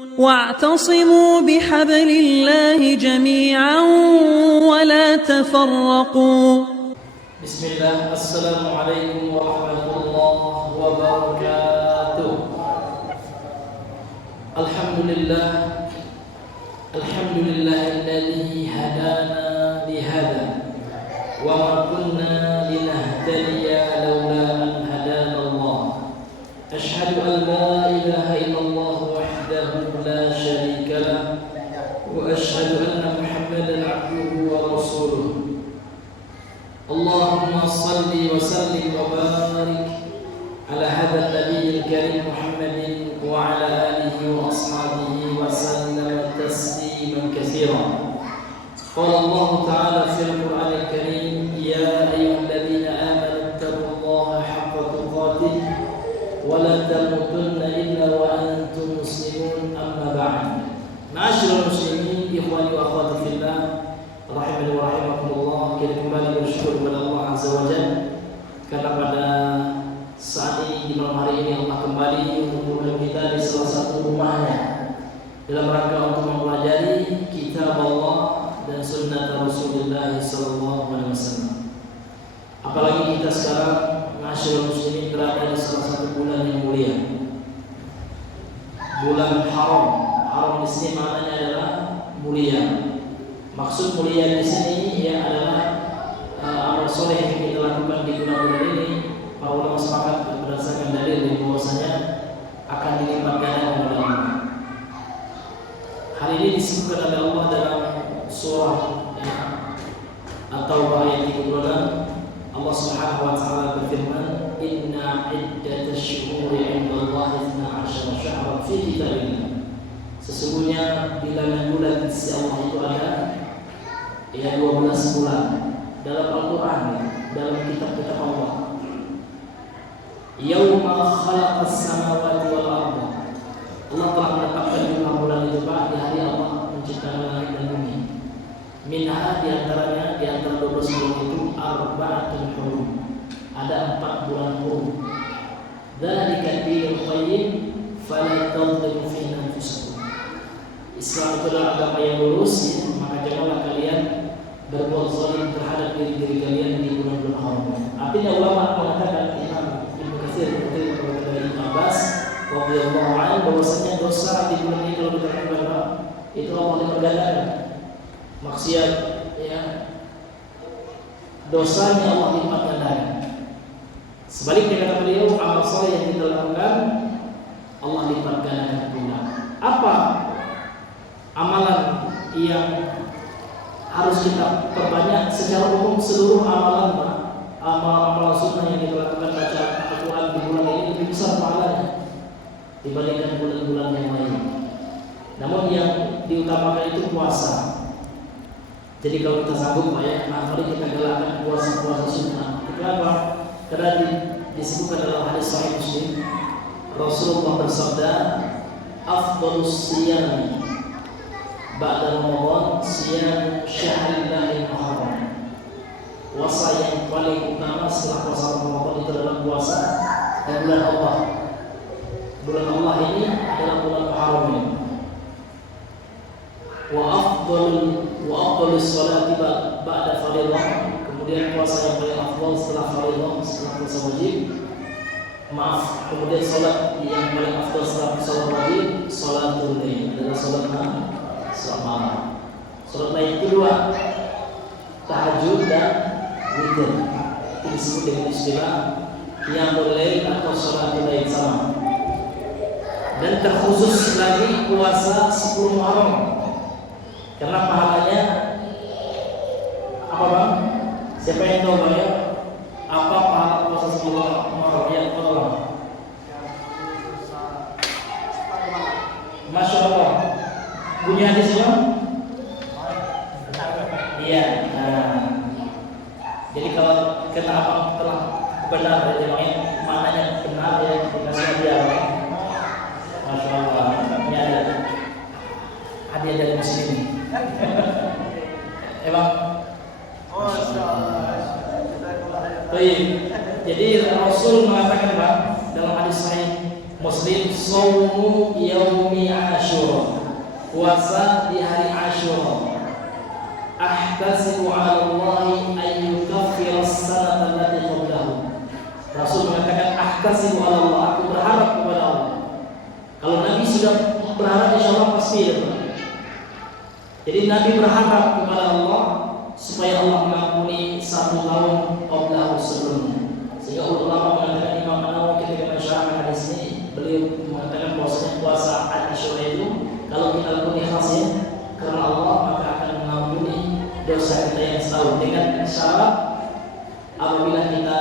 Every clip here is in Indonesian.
واعتصموا بحبل الله جميعا ولا تفرقوا. بسم الله. السلام عليكم ورحمة الله وبركاته. الحمد لله الذي هدانا لهذا وما كنا لنهتدي لولا أن هدانا الله. أشهد أن لا إله إلا الله وحده لا شريك له وأشهد أن محمدا عبده ورسوله. اللهم صل وسلم وبارك على هذا النبي الكريم محمد وعلى آله وأصحابه وسلم تسليما كثيرا. قال الله تعالى في القرآن الكريم: يا أيها الذين آمنوا اتقوا الله حق تقاته ولا تموتن إلا وأنتم مسلمون. أما بعد. معاشر المسلمين، إخواني وأخواتي في الله, rahimani wa rahimakumullah, kita kembali bersyukur kepada Allah Azza wa Jalla karena pada saat ini, di malam hari ini, Allah kembali mengumpulkan kita di salah satu rumahnya dalam rangka untuk mempelajari kitab Allah dan sunnah Rasulullah sallallahu alaihi wasallam. Apalagi kita sekarang, masyarakat muslimin, berada di salah satu bulan yang mulia, bulan haram. Haram di sini maknanya adalah mulia. Maksud mulia di sini ya adalah amal soleh yang kita lakukan di bulan-bulan ini. Para ulama sepakat berdasarkan dalil bahwasanya akan dilipat gandakan oleh Allah. Hal ini disebutkan oleh Allah dalam surah At-Taubah ayat 36. Allah Subhanahu wa taala berfirman: "Inna iddatash syuhuri 'indallahi 12 syahran fi kitabillah." Sesungguhnya bilangan bulan di sisi Allah itu ada 12 bulan dalam Al-Quran, dalam kitab-kitab Allah. Yauma khalaqas samawati wal arda. Allah telah menetapkan jumlah bulan itu di hari Allah menciptakan langit dan bumi. Minha, di antara 12 bulan itu arba'atun hurum. Ada 4 bulan hurum. Dzalika dinul qayyim fala tadhlimu fihi anfusakum. Islam itu adalah agama yang lurus, maka janganlah kalian berbuat zalim terhadap diri-diri kalian di bulan-bulan haram. Artinya ulama mengatakan, Imam Ibnu Katsir mengatakan dari Ibnu Abbas radhiyallahu anhu, bahwasanya dosa di bulan ini kalau kita lakukan itu Allah dipergandakan. Maksiat ya, dosanya Allah lipat gandakan. Sebaliknya kata beliau, amal saleh yang kita lakukan Allah lipat gandakan pula. Apa amalan yang harus kita perbanyak? Secara umum seluruh amalan, amalan sunnah yang kita lakukan, baca Al-Quran di bulan ini lebih besar pahalanya dibandingkan bulan-bulan yang lain. Namun yang diutamakan itu puasa. Jadi kalau kita sanggup mari kita galakan puasa-puasa sunnah. Kenapa? Karena disebutkan dalam hadis Sahih Muslim, Rasulullah bersabda, "Afdhalus siyami ba'da Ramadan siyam syahrillahi muharram." Puasa yang paling utama setelah puasa Ramadan itu adalah puasa di bulan Allah. Bulan Allah ini adalah bulan Muharram ini. Wa afdhalus salati ba'da fardhah. Kemudian puasa yang paling afdal setelah fardhah, setelah puasa wajib. Kemudian salat yang paling afdal setelah salat wajib, salatul lail, adalah salat malam. Salat lain itu 2, tahajud dan witir. Itu disebut dengan istilah qiyamul lail atau salatul lail sama. Dan terkhusus lagi puasa 10 Muharram. Karena pahalanya apa Bang? Siapa yang tahu Bang ya? Apa pahala puasa 10 Muharram? Ya, tolong. Masya Allah. Bunyi hadisnya? Iya. Nah, jadi kalau kata abang telah benar, jadi maknanya benar ya, dikasih hadiah. Masya Allah. Ini ada hadiah dari muslim. Emang. Masya Allah. Baik. Jadi Rasul mengatakan dalam hadis Sahih Muslim, "Shaumu yaumi Asyura." puasa di hari Asyura. Ahtasibu 'ala Allahi an yukaffira as-sanata allati qablahu. Rasul mengatakan ahtasibu 'ala Allah, aku berharap kepada Allah. Kalau Nabi sudah berharap, insyaallah pasti ya. Jadi Nabi berharap kepada Allah supaya Allah mengampuni 1 tahun qablahu sebelumnya. Sehingga ulama mengatakan, Imam An-Nawawi ketika mensyarah hadis ini, beliau mengatakan bahwasanya puasa Asyura itu kalau kita lakukan ikhlasnya karena Allah, maka akan mengampuni dosa kita yang setahun, dengan syarat apabila kita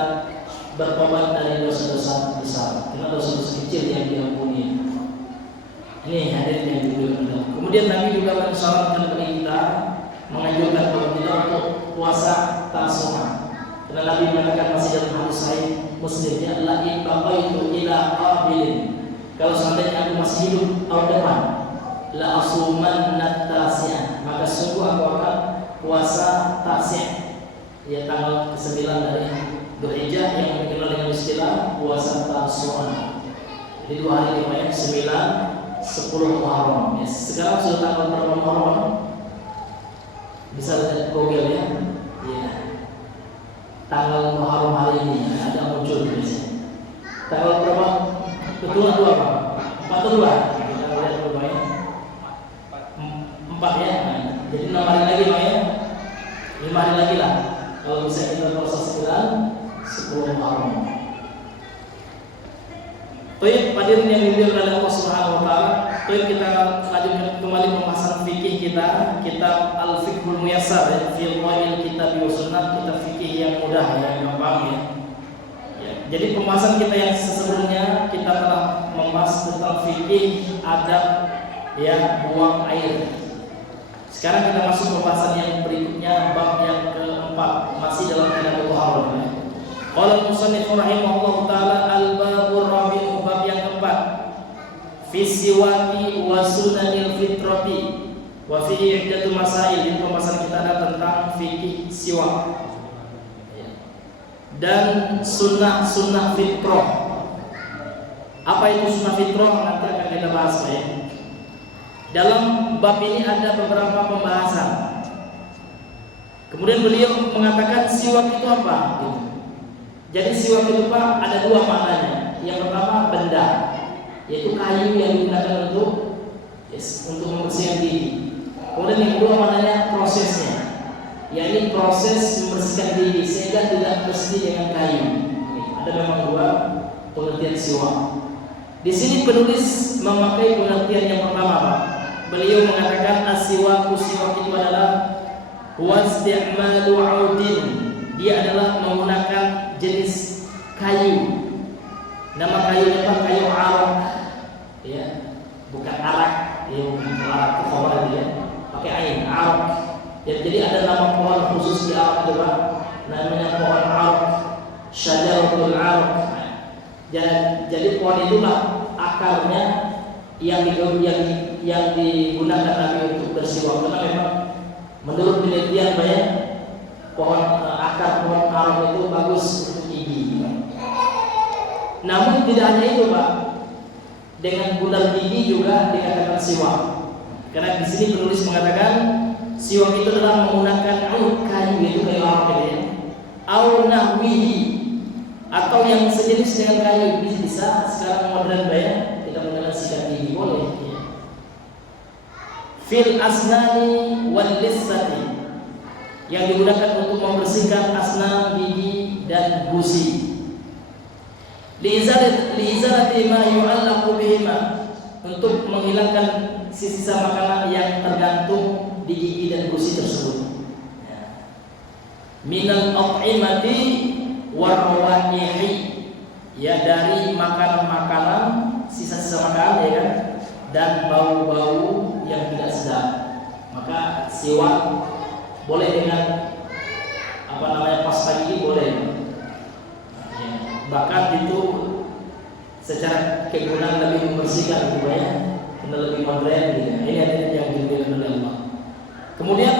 bertobat dari dosa-dosa besar, karena dosa-dosa kecil yang diampuni. Ini hadirin yang dimuliakan. Kemudian Nabi juga mensyaratkan kepada kita, menganjurkan kepada kita untuk puasa Tasu'a. Karena Nabi mengatakan masih dalam hadis sahih Muslimnya, la in baqaitu ila qabilin, kalau seandainya aku masih hidup tahun depan, la asumanna tasi'ah, maka sungguh aku akan puasa Tasi', ya tanggal ke-9 dari Dzulhijjah yang dikenal dengan istilah puasa Tasu'a. Jadi 2 hari lumayan, 9, 10 Muharram. Ya, sekarang sudah tanggal berapa Muharram? Bisa lihat Google ya. Ya. Tanggal Muharram hari ini ada muncul di sini. Tanggal berapa? Betul atau apa? 4 atau 2? Kita lihat dulu ya. 4 ya. Nah, jadi 6 hari lagi ya. 5 hari lagi lah. Kalau bisa kita puasa 9, 10 Muharram. Baik, hadirin yang dimuliakan oleh Allah Subhanahu wa taala, baik kita lanjutkan kembali pembahasan fikih kita, kitab Al-Fiqhul Muyassar ya, fi Dhail Kitab wa Sunnah, kitab fikih yang mudah ya, gampang ya. Ya, jadi pembahasan kita yang sebelumnya kita telah membahas tentang fikih adab ya buang air. Sekarang kita masuk pembahasan yang berikutnya, bab yang keempat, masih dalam kitab Thaharah ya. Qala al-musannif rahimahullah taala al-babur rabi'u, bab yang keempat, fi siwaki wa sunanil fitrati wa fi iddatu masail. Ini pembahasan kita ada tentang fikih siwak dan sunnah fitrah. Apa itu sunnah fitrah? Nanti akan kita bahas ya. Dalam bab ini ada beberapa pembahasan. Kemudian beliau mengatakan siwak itu apa? Gitu. Jadi siwak itu Pak ada 2 maknanya. Yang pertama benda, yaitu kayu yang digunakan untuk membersihkan gigi. Kemudian yang kedua maknanya prosesnya, yaitu proses membersihkan gigi sehingga tidak mesti dengan kayu. Ada memang 2 pengertian siwak. Di sini penulis memakai pengertian yang pertama Pak. Beliau mengatakan as-siwak itu adalah wasti'malu 'udin. Dia adalah menggunakan jenis kayu. Nama kayunya Pak kayu arak, ya, bukan arak, ya bukan arak itu khabar dia, pakai ain arak. Ya, jadi ada nama pohon khusus di Arab itu Pak, namanya pohon arak, syajaratul arak. Jadi pohon itulah akarnya yang digunakan Nabi untuk bersiwak. Karena memang menurut penelitian banyak akar pohon arak itu bagus untuk gigi. Namun tidak hanya itu Pak, dengan gundal gigi juga dikatakan siwak. Karena di sini penulis mengatakan siwak itu adalah menggunakan kayu, yaitu kayu arak ya, au nahwihi, atau yang sejenis dengan kayu. Bisa sekarang modern banyak kita menggunakan sikat gigi boleh. Ya. Fil asnani wal lissati, yang digunakan untuk membersihkan asnan, gigi dan gusi. Liizalati ma yu'allaqu bihima, untuk menghilangkan sisa makanan yang tergantung di gigi dan gusi tersebut. Minal at'imati warwahihi, ya dari makanan-makanan, sisa-sisa makanan ya kan, dan bau-bau yang tidak sedap. Maka siwak boleh dengan pasta gigi boleh. Ya, bahkan itu secara kegunaan lebih membersihkan gitu ya, karena lebih modern gitu. Ini adalah yang dibilang oleh Allah. Kemudian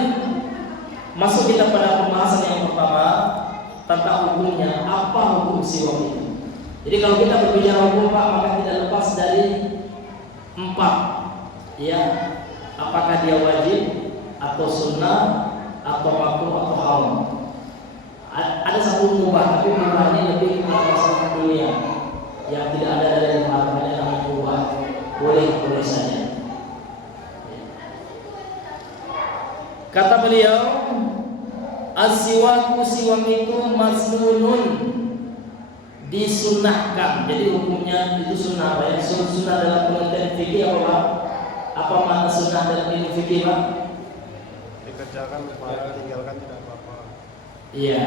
masuk kita pada pembahasan yang pertama tentang hukumnya. Apa hukum siwak itu? Jadi kalau kita berbicara hukum Pak, maka tidak lepas dari 4 ya apakah dia wajib atau sunnah atau makruh atau haram. Ada satu mubah, tapi mubahnya lebih kepada masalah dunia yang tidak ada dari mengatakannya namanya mubah, boleh saja. Kata beliau, as-siwaku, siwak itu masnunun, disunnahkan. Jadi hukumnya itu sunnah, Pak ya. Sunnah dalam pengertian fikih apa, Pak? Apa makna sunnah dalam ilmu fikih, Pak? Dikerjakan, tinggalkan tidak apa-apa. Iya,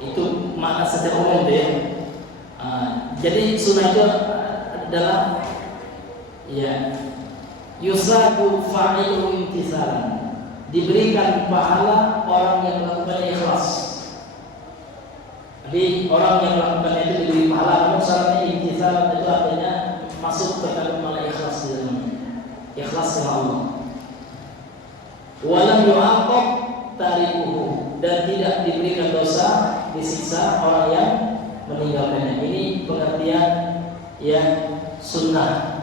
itu makna secara umum deh. Jadi sunnah itu adalah ya yusabu fa'ilu imtisalan, diberikan pahala orang yang melakukannya ikhlas. Jadi orang yang melakukannya itu diberi pahala, namun syaratnya imtisalan, itu artinya masuk terkandung malah ikhlas di dalamnya, ikhlas sama Allah. Walam yu'aqab tarikuhu, dan tidak diberikan dosa, disiksa orang yang meninggalkannya. Ini pengertian ya sunnah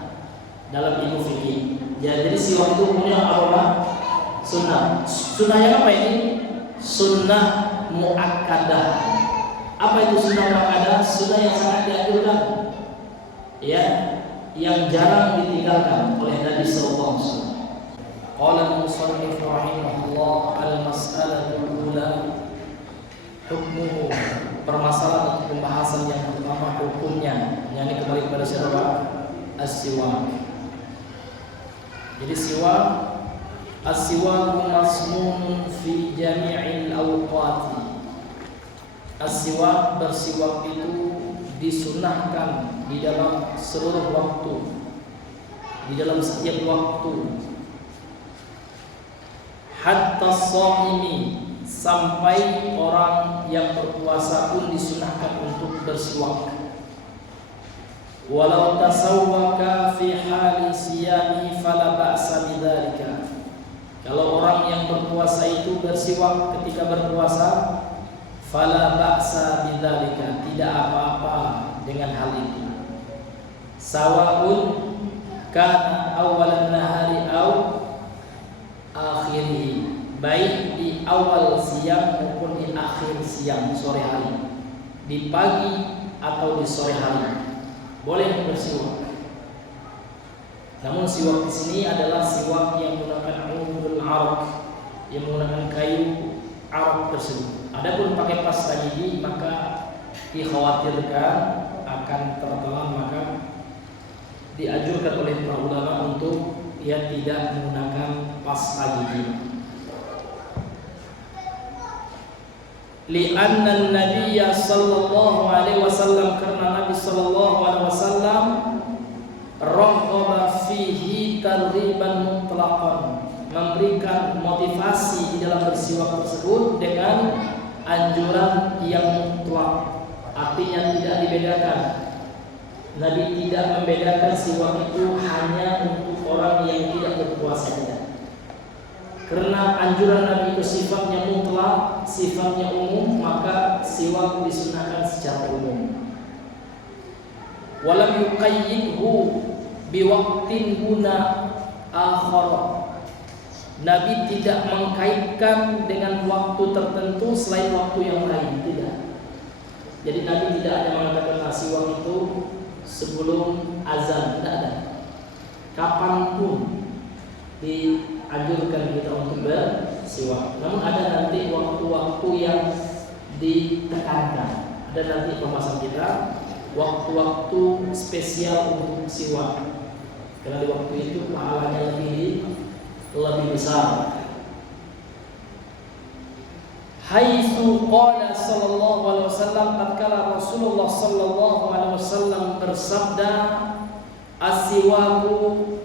dalam ilmu fikih. Ya, jadi siwak itu punya apa? Sunnah. Sunnah yang apa ini? Sunnah muakkadah. Apa itu sunnah muakkadah? Sunnah yang sangat dianjurkan, ya, yang jarang ditinggalkan oleh Nabi sallallahu alaihi wasallam. Qala al-musannif rahimahullah, al-mas'alatul ula hukmuhu, permasalahan atau pembahasan yang pertama hukumnya, yakni kembali kepada siapa? As-siwak. Jadi siwak, as-siwak masnunun fi jami'il awqati. As-siwak, bersiwak itu disunahkan di dalam seluruh waktu, di dalam setiap waktu. Hatta shaimi, sampai orang yang berpuasa pun disunahkan untuk bersiwak. Walau tasawwaka fi hali siyami fala ba'sa bidzalika. Kalau orang yang berpuasa itu bersiwak ketika berpuasa, fala ba'sa bidzalika, tidak apa-apa dengan hal itu. Sawaun kana awalan nahari au akhirih, baik di awal siang maupun di akhir siang, sore hari, di pagi atau di sore hari, boleh bersiwak. Namun siwak di sini adalah siwak yang menggunakan udul arak, yang menggunakan kayu arak tersebut. Adapun pakai pasta gigi maka dikhawatirkan akan tertelan, maka dianjurkan oleh para ulama untuk ia tidak menggunakan pasta gigi. Li'anna an-nabiyya sallallahu alaihi wasallam, karena Nabi sallallahu alaihi wasallam raghaba fihi targhiban mutlaqan, memberikan motivasi di dalam bersiwak tersebut dengan anjuran yang mutlak, artinya tidak dibedakan. Nabi tidak membedakan siwak itu hanya untuk orang yang tidak berpuasa, tidak. Karena anjuran Nabi itu sifatnya mutlak, sifatnya umum, maka siwak disunahkan secara umum. Walam yuqayyidhu biwaqtin guna akhar. Nabi tidak mengkaitkan dengan waktu tertentu selain waktu yang lain, tidak. Jadi Nabi tidak ada mengatakan siwak itu sebelum azan, tidak ada. Kapanpun dianjurkan kita untuk bersiwak. Namun ada nanti waktu-waktu yang ditekankan. Ada nanti pembahasan kita waktu-waktu spesial untuk siwak. Karena di waktu itu pahalanya lebih besar. Haitsu qala sallallahu alaihi wasallam, tatkala Rasulullah sallallahu alaihi wasallam bersabda, as-siwaku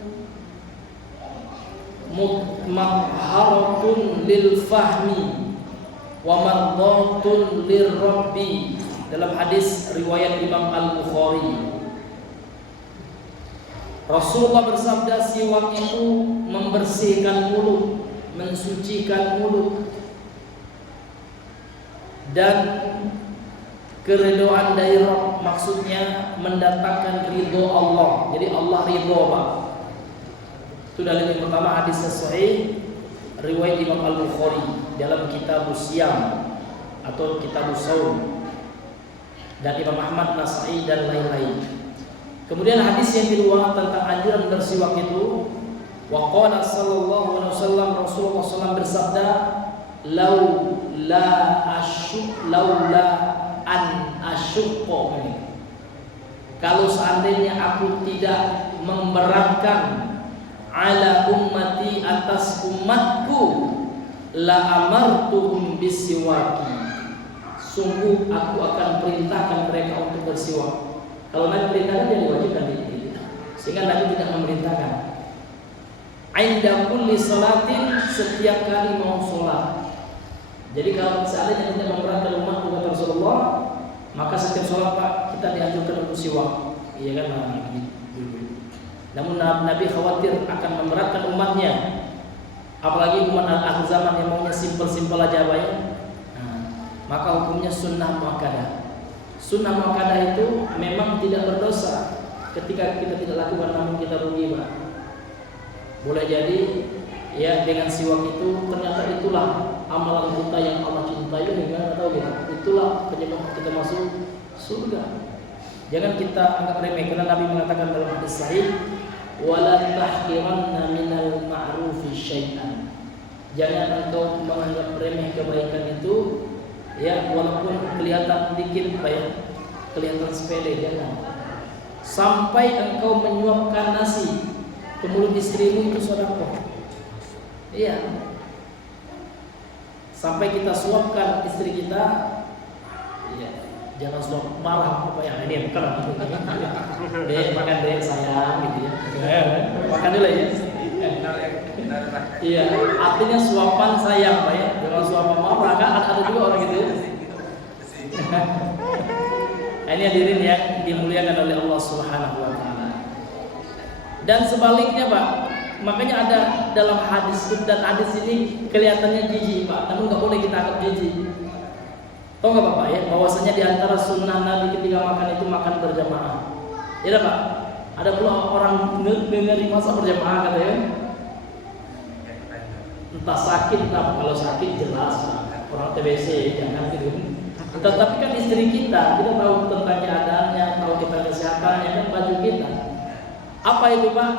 mutmahharatun lil fahmi wa mardatun lirabbi, dalam hadis riwayat Imam Al-Bukhari. Rasulullah bersabda, siwak itu membersihkan mulut, mensucikan mulut, dan keridhaan dari Rabb, maksudnya mendatangkan ridho Allah. Jadi Allah ridho, Pak. Itu dalil yang pertama, hadis sahih riwayat Imam Al-Bukhari dalam kitab Siyam atau kitab Shaum, dan Imam Ahmad, Nasai dan lain-lain. Kemudian hadis yang kedua tentang anjuran bersiwak itu, wa qala sallallahu alaihi wasallam, Rasulullah SAW bersabda, laula an asyqa, kalau seandainya aku tidak memberatkan ala ummati, atas umatku, la amartuhum bisiwaki, sungguh aku akan perintahkan mereka untuk bersiwak. Kalau Nabi perintahkan, dia diwajibkan diri, sehingga Nabi tidak memerintahkan. Inda kulli salatin, setiap kali mau sholat. Jadi kalau seandainya tidak memberatkan umat, kata Rasulullah, maka setiap sholat Pak, kita dianjurkan untuk siwak. Iya kan? Namun Nabi khawatir akan memberatkan umatnya, apalagi umat akhir zaman yang maunya simpel-simpel aja Pak ya. Maka hukumnya sunnah muakkadah. Sunnah muakkadah itu memang tidak berdosa ketika kita tidak lakukan, namun kita rugi Pak. Boleh jadi ya dengan siwak itu ternyata itulah amalan kita yang Allah cintai, dengan atau gitu. Itulah penyebab kita masuk surga. Jangan kita anggap remeh, karena Nabi mengatakan dalam hadis sahih, wala tahqiranna minal ma'rufi syai'an. Jangan engkau menganggap remeh kebaikan itu, ya walaupun kelihatan dikit Pak ya, kelihatan sepele, jangan. Sampai engkau menyuapkan nasi ke mulut istrimu, itu sedekah. Iya. Sampai kita suapkan istri kita, iya. Jangan suap marah apa yang ini bukan gitu. Dek makan dek sayang gitu ya. Makan dulu ya. Iya, artinya suapan sayang Pak ya. Jangan suapan marah, kan ada juga orang gitu ya. Ini hadirin yang dimuliakan oleh Allah Subhanahu wa taala. Dan sebaliknya Pak, makanya ada dalam hadis, dan hadis ini kelihatannya jijik Pak, namun nggak boleh kita anggap jijik. Tahu nggak Bapak ya, bahwasanya di antara sunnah Nabi ketika makan itu makan berjamaah. Ya Pak, ada pula orang ngeri masa berjamaah katanya. Entah sakit, entah kalau sakit jelas Pak, orang TBC jangan gitu. Tetapi kan istri kita tahu tentang keadaannya, tahu kita kesehatannya, kan baju kita. Apa itu Pak?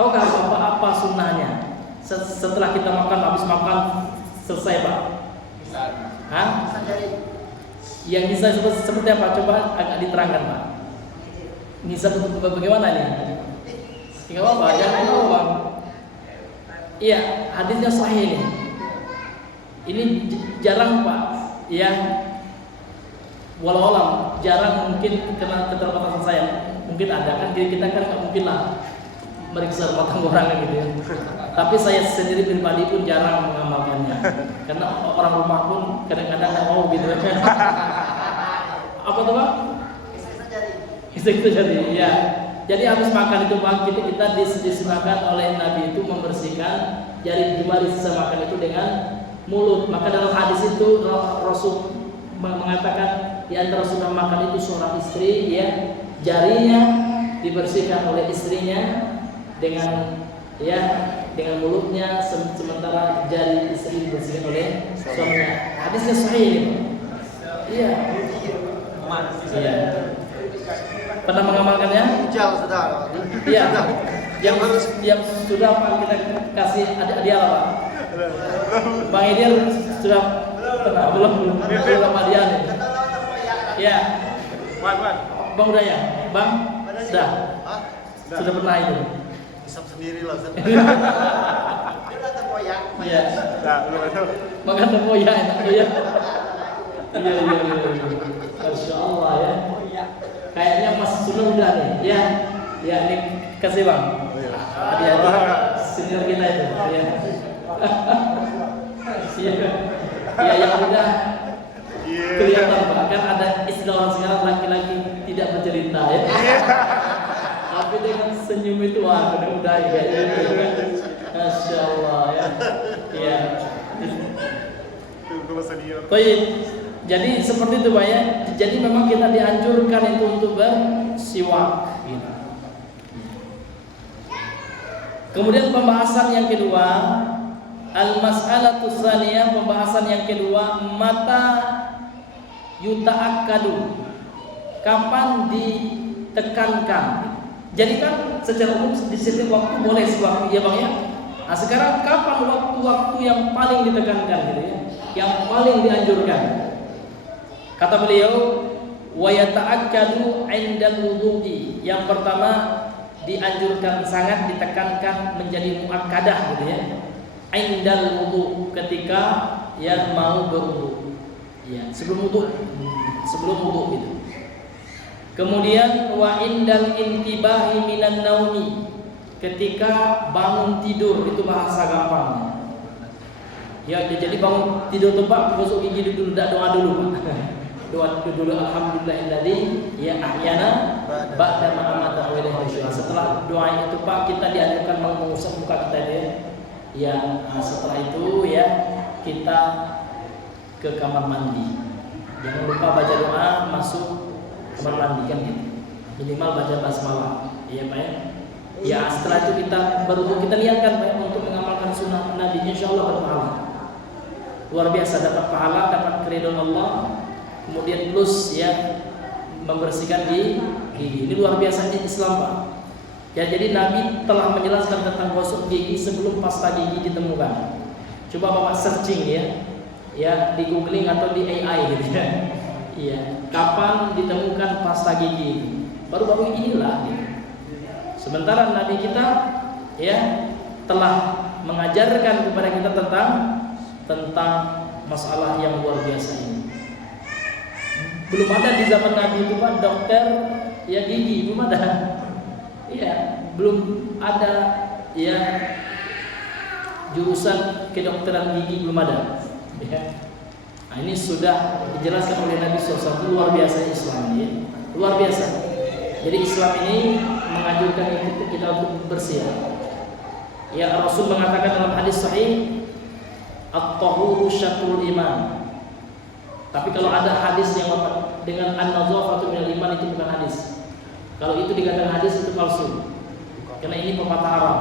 Tahukah Bapak apa sunnahnya? Setelah kita makan, habis makan selesai Pak? Hah? Yang bisa seperti apa? Coba agak diterangkan Pak. Bisa bagaimana nih? Tidak apa-apa, jangan tahu Bang. Iya, hadisnya sahih nih. Ini jarang Pak. Ya, walau jarang, mungkin karena keterbatasan saya. Mungkin ada kan, kita kan nggak mungkin lah meriksa rumah tangga orang gitu ya. Tapi saya sendiri pribadi pun jarang mengamalkannya, karena orang rumah pun kadang-kadang nggak mau gitu. Apa tuh Pak? Istri jadi, ya. Jadi habis makan itu Pak, kita disunahkan oleh Nabi itu membersihkan jari jemari sisa makan itu dengan mulut. Maka dalam hadis itu Rasul mengatakan di antara sunnah makan itu seorang istri ya, jarinya dibersihkan oleh istrinya dengan ya dengan mulutnya, sementara jari istri dibersihkan oleh suaminya. Hadisnya sahih. Iya. Iya. Pernah mengamalkannya? Jauh sudah. Iya. Yang sudah Pak kita kasih dia apa? Bang Edir sudah pernah belum sama dia nih. Iya. Bang udah ya? Bang sudah. Sudah pernah itu. Isap sendiri lah. Iya. Makan tempoyak enak tuh ya. Iya. Masya Allah ya. Kayaknya Mas Sunul udah nih. Ya. Ya ini kasih Bang. Hadiah senior kita itu. Ya. Iya yang udah kelihatan Pak, kan ada istilah orang sekarang laki-laki tidak bercerita ya. Tapi dengan senyum itu wah udah ya. Masya Allah ya. Iya. Baik. Jadi seperti itu Pak ya. Jadi memang kita dianjurkan itu untuk bersiwak gitu. Kemudian pembahasan yang kedua, al-mas'alatu tsaniyah, pembahasan yang kedua, mata yuta'akkadu, kapan ditekankan. Jadi kan secara umum di setiap waktu boleh sewaktu ya Bang ya. Nah sekarang kapan waktu-waktu yang paling ditekankan gitu ya, yang paling dianjurkan? Kata beliau, wa yata'akkadu 'indal wudu'i. Yang pertama dianjurkan, sangat ditekankan menjadi muakkadah gitu ya. 'Indal wudu', ketika ya mau berwudu. Ya, sebelum wudu gitu. Kemudian wa indal intibahi minan naumi, ketika bangun tidur, itu bahasa gampangnya. Ya, jadi bangun tidur tuh Pak, gosok gigi dulu, doa dulu Pak. Doa dulu, alhamdulillahilladzi ya ahyana ba'da ma amata wa ilaihi nusyur. Setelah doa itu Pak, kita dianjurkan mengusap muka kita dia. Ya, setelah itu ya kita ke kamar mandi. Jangan lupa baca doa masuk kamar mandi kan gitu. Minimal baca basmalah. Iya Pak ya. Ya, setelah itu kita baru kita niatkan Pak untuk mengamalkan sunnah Nabi, insyaallah berpahala. Luar biasa, dapat pahala, dapat keridhaan Allah. Kemudian plus ya membersihkan gigi. Ini luar biasa di Islam Pak. Ya, jadi Nabi telah menjelaskan tentang gosok gigi sebelum pasta gigi ditemukan. Coba Bapak searching ya di googling atau di AI gitu ya. Iya, kapan ditemukan pasta gigi? Baru-baru inilah. Ya. Sementara Nabi kita ya telah mengajarkan kepada kita tentang masalah yang luar biasa ini. Belum ada di zaman Nabi itu Pak dokter ya gigi, belum ada. Iya, belum ada ya jurusan kedokteran gigi, belum ada. Ya. Nah, ini sudah dijelaskan oleh Nabi SAW. Luar biasa Islam ini, luar biasa. Jadi Islam ini menganjurkan kita untuk bersih. Ya, Rasul mengatakan dalam hadis sahih, at-tahuru syatrul iman. Tapi kalau ada hadis yang dengan an-nazafatu minal iman, itu bukan hadis. Kalau itu dikatakan hadis, itu palsu. Karena ini pepatah Arab.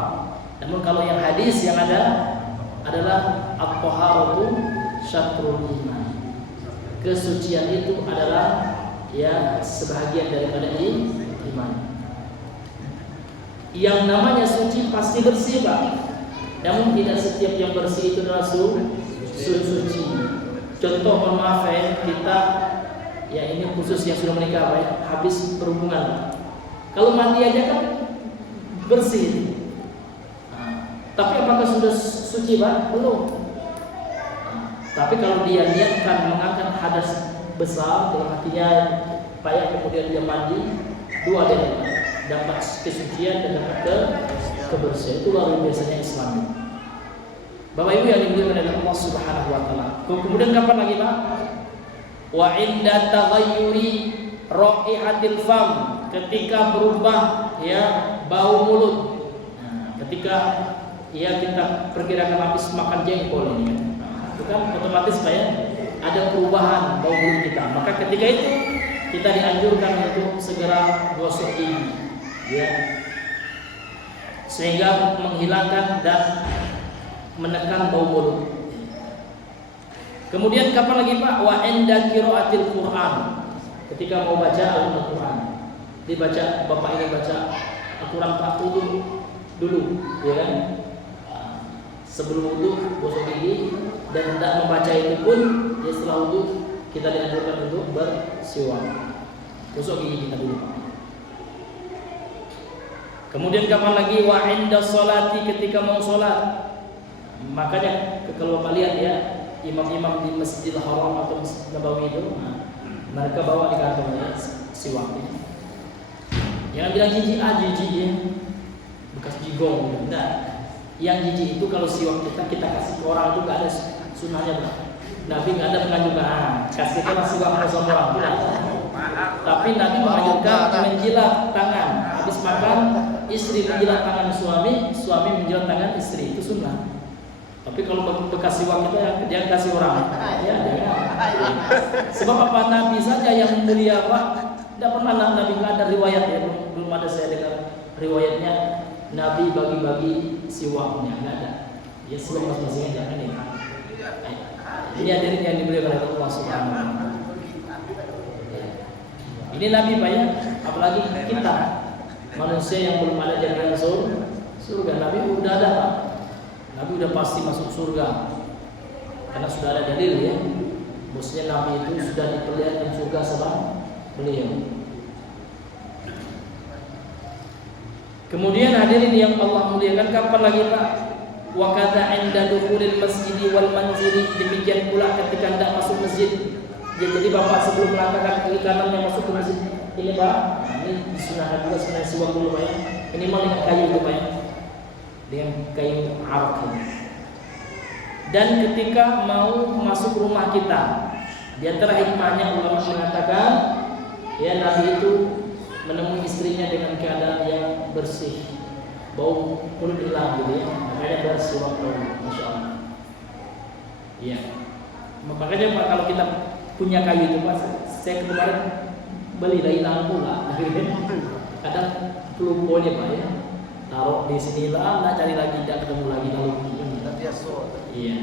Namun kalau yang hadis yang ada adalah at-taharatu syatrul iman. Kesucian itu adalah ya sebahagian daripada iman. Yang namanya suci pasti bersih Pak. Namun tidak setiap yang bersih itu adalah suci. Contoh, mohon maaf ya, kita ya ini khusus yang sudah menikah Pak ya, habis berhubungan. Kalau mandi aja kan bersih. Tapi apakah sudah suci Pak? Belum. Tapi kalau dia niatkan mengangkat hadas besar dalam hatinya Pak ya, kemudian dia mandi, dua dia dapat kesucian dan dapat kebersihan. Itu luar biasanya Islam. Bapak Ibu yang dimuliakan oleh Allah Subhanahu wa taala. Kemudian kapan lagi Pak? Wa inda taghayyuri raihatil fam, ketika berubah ya bau mulut. Nah, ketika ya kita perkirakan habis makan jengkol ini kan. Itu kan otomatis Pak ya ada perubahan bau mulut kita. Maka ketika itu kita dianjurkan untuk segera gosok gigi ya. Sehingga menghilangkan dan menekan bau mulut. Kemudian kapan lagi Pak? Wa inda qiraatil Quran, ketika mau baca Al-Quran. Dibaca, Bapak ini baca Al-Quran Pak dulu ya kan? Sebelum wudu gosok gigi, dan tidak membaca itu pun ya setelah wudu kita dianjurkan untuk bersiwak. Gosok gigi kita dulu Pak. Kemudian kapan lagi? Wa inda sholati, ketika mau sholat. Makanya kalau kalian ya imam-imam di Masjidil Haram atau Masjid Nabawi itu, mereka bawa di kantongnya siwaknya. Jangan bilang jijik ya, bekas jigong. Enggak. Yang jijik itu kalau siwak kita kasih ke orang itu nggak ada sunnahnya Bro. Nabi nggak ada menganjurkan kasih ke siwak kosong orang. Tapi Nabi menganjurkan menjilat tangan habis makan, istri menjilat tangan suami, suami menjilat tangan istri, itu sunnah. Tapi kalau bekas siwak kita jangan kasih orang, ya jangan. Sebab apa? Nabi saja yang mulia Pak, tidak pernah Nabi nggak ada riwayat ya, belum ada saya dengar riwayatnya Nabi bagi-bagi siwaknya, nggak ada. Ya siwak masing-masing aja kan ini. Ini hadirin yang diberi oleh Allah Subhanahu wa Ta'ala. Ini Nabi banyak, apalagi kita manusia yang belum ada jaminan surga. Nabi udah ada Pak. Nabi udah pasti masuk surga. Karena sudah ada dalil ya. Maksudnya Nabi itu sudah diperlihatkan surga sebelum beliau. Kemudian hadirin yang Allah muliakan, kapan lagi Pak? Wa kadza 'inda dukhulil masjid wal manzili, demikian pula ketika hendak masuk masjid. Jadi Bapak sebelum melangkahkan kaki kanannya masuk ke masjid, ini Pak, ini disunahkan juga sebenarnya siwak dulu Pak ya. Minimal dengan kayu itu Pak ya. Dengan kayu arak ini. Dan ketika mau masuk rumah kita, di antara hikmahnya ulama mengatakan ya Nabi itu menemui istrinya dengan keadaan yang bersih, bau mulut hilang gitu ya, makanya bersiwak dulu, masya Allah. Iya, makanya Pak kalau kita punya kayu itu Pak, saya kemarin beli dari hilang pula, kadang peluponya Pak ya, taruh di sini lah, cari lagi tidak ketemu lagi lalu. Iya,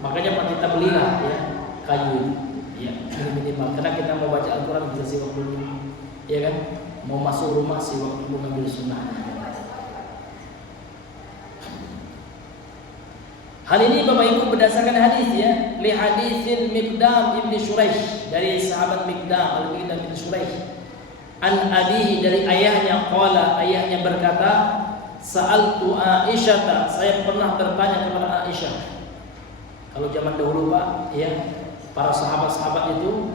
makanya Pak kita belilah ya kayu, ya minimal, karena kita mau baca Al-Quran bisa siwak dulu. Ya kan, mau masuk rumah sih waktu mengambil sunnah. Hal ini Bapak Ibu berdasarkan hadis ya, li haditsin Miqdam ibn Shuraih, dari sahabat Miqdam al-Miqdam bin Shuraih, an abihi, dari ayahnya, qala, ayahnya berkata, sa'altu Aisyah, saya pernah bertanya kepada Aisyah. Kalau zaman dahulu Pak ya, para sahabat-sahabat itu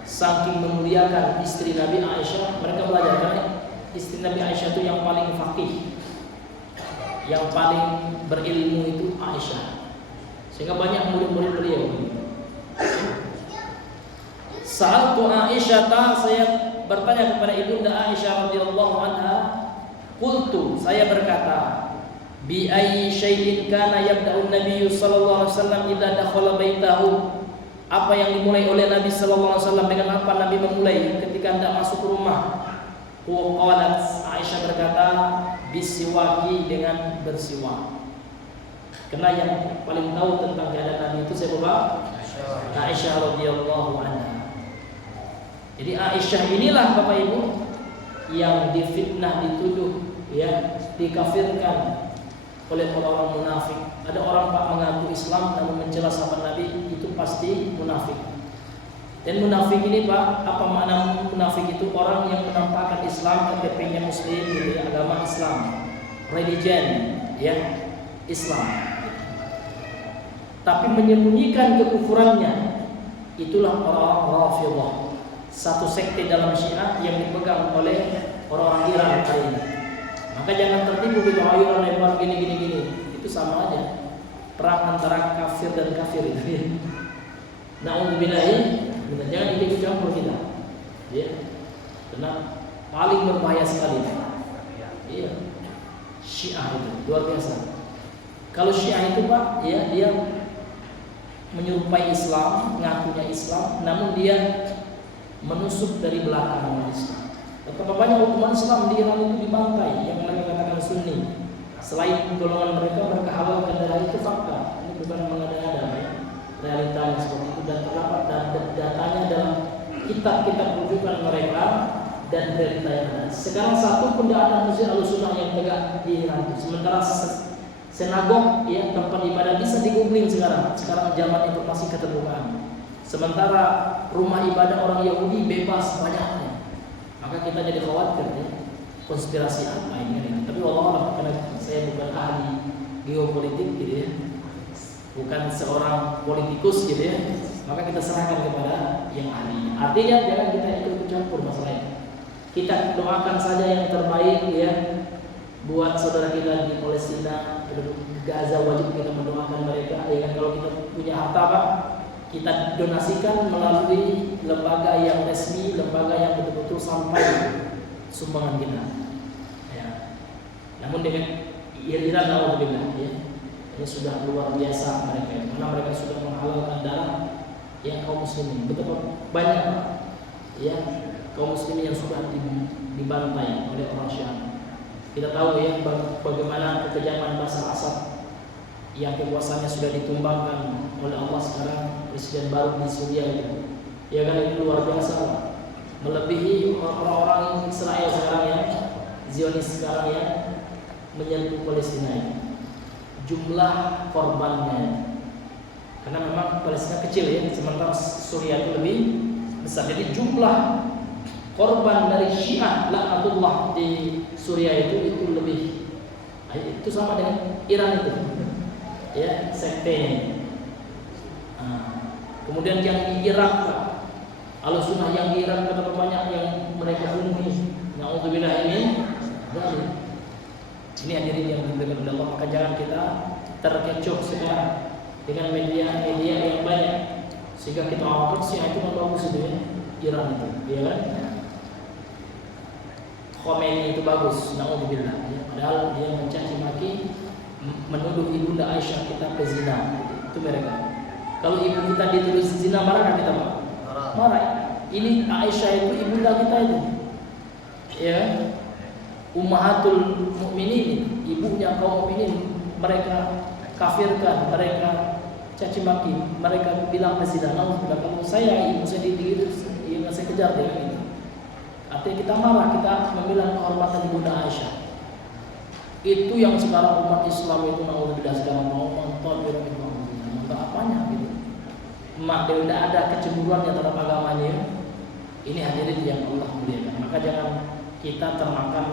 saking memuliakan istri Nabi Aisyah, mereka belajar karena istri Nabi Aisyah itu yang paling faqih, yang paling berilmu itu Aisyah, sehingga banyak murid-murid beliau. Sa'altu Aisyah, saya bertanya kepada ibunda Aisyah radhiyallahu anha, qultu, saya berkata, bi ayyi syai'in kana yabda'u an-nabiy sallallahu alaihi wasallam idza dakhala baitahu, apa yang dimulai oleh Nabi sallallahu alaihi wasallam, dengan apa Nabi memulai ketika hendak masuk rumah? Qalat, Aisyah berkata, bisiwaki, dengan bersiwak. Karena yang paling tahu tentang keadaan Nabi itu siapa? Aisyah radhiyallahu anha. Jadi Aisyah inilah Bapak Ibu yang difitnah, dituduh ya, dikafirkan oleh orang-orang munafik. Ada orang Pak mengaku Islam namun mencela sahabat Nabi, itu pasti munafik. Dan munafik ini Pak, apa makna munafik itu? Orang yang menampakkan Islam, KTP-nya Muslim gitu ya, agama Islam, religion ya, Islam, tapi menyembunyikan kekufurannya. Itulah orang-orang Rafidhah, satu sekte dalam Syiah yang dipegang oleh orang-orang Iran hari ini. Maka jangan tertipu gitu, ayo lempar gini. Itu sama aja perang antara kafir dan kafir itu ya. Na'udzubillahi, jangan ikut campur kita. Ya. Karena paling berbahaya sekali. Iya. Syiah itu luar biasa. Kalau Syiah itu Pak, ya dia menyerupai Islam, mengakunya Islam, namun dia menusuk dari belakang Islam. Betapa banyak hukuman Islam di Iran itu dibantai, yang mereka katakan Sunni. Selain golongan mereka halalkan darah, itu fakta. Ini bukan mengada-ngada ya. Realitanya seperti itu, dan terdapat datanya dalam kitab-kitab rujukan mereka dan realita yang ada. Sekarang satu pun tidak ada masjid Ahlussunnah yang tegak di Iran. Sementara sinagog ya, tempat ibadah bisa di-googling sekarang zaman informasi keterbukaan. Sementara rumah ibadah orang Yahudi bebas banyaknya. Maka kita jadi khawatir ya, konspirasi apa ini. Tapi wallah, karena saya bukan ahli geopolitik gitu ya, bukan seorang politikus gitu ya, maka kita serahkan kepada yang ahli. Artinya jangan kita ikut campur masalah ini. Kita doakan saja yang terbaik ya buat saudara kita di Palestina, di Gaza, wajib kita mendoakan mereka. Ya kan, kalau kita punya harta Pak, kita donasikan melalui lembaga yang resmi, lembaga yang betul-betul sampai sumbangan kita. Ya. Namun dengan Iran, alhamdulillah, ya, ini sudah luar biasa mereka, karena mereka sudah menghalalkan darah yang kaum muslimin. Betapa banyak ya kaum muslimin yang sudah dibantai oleh orang Syiah. Kita tahu ya bagaimana kekejaman Bashar Assad yang kekuasaannya sudah ditumbangkan oleh Allah sekarang, presiden baru di Suriah itu. Ya kan, itu luar biasa, melebihi orang-orang Israel sekarang ya, Zionis sekarang ya, menyerbu Palestina ini. Jumlah korbannya, karena memang Palestina kecil ya, sementara Suriah itu lebih besar. Jadi jumlah korban dari Syiah laknatullah di Suriah itu lebih, itu sama dengan Iran itu ya, sekte. Kemudian yang di Irak, Ahlussunnah yang di Irak betapa banyak yang mereka bunuh. Na'udzubillah ini. Ini hadirin yang dimuliakan oleh Allah, maka jangan kita terkecoh sekarang dengan media-media yang banyak sehingga kita anggap Syiah itu bagus itu ya, Iran itu, ya kan? Khomeini itu bagus, na'udzubillah ya. Padahal dia mencaci maki, menuduh ibunda Aisyah kita pezina, itu mereka. Kalau ibu kita dituduh zina, marah kita Pak? Marah. Ini Aisyah itu ibunda kita itu, ya, Ummahatul Mukminin, ibunya kaum mukminin, mereka kafirkan, mereka caci maki, mereka bilang pezina. Na'udzubillah. Kalau saya ibu saya dididik, ya saya kejar dia ini. Artinya kita marah, kita membela kehormatan ibunda Aisyah. Itu yang sekarang umat Islam itu na'udzubillah sekarang mau nonton nonton apanya gitu. Mak dia tidak ada kecemburuan terhadap agamanya. Ini hadirin yang Allah muliakan. Maka jangan kita termakan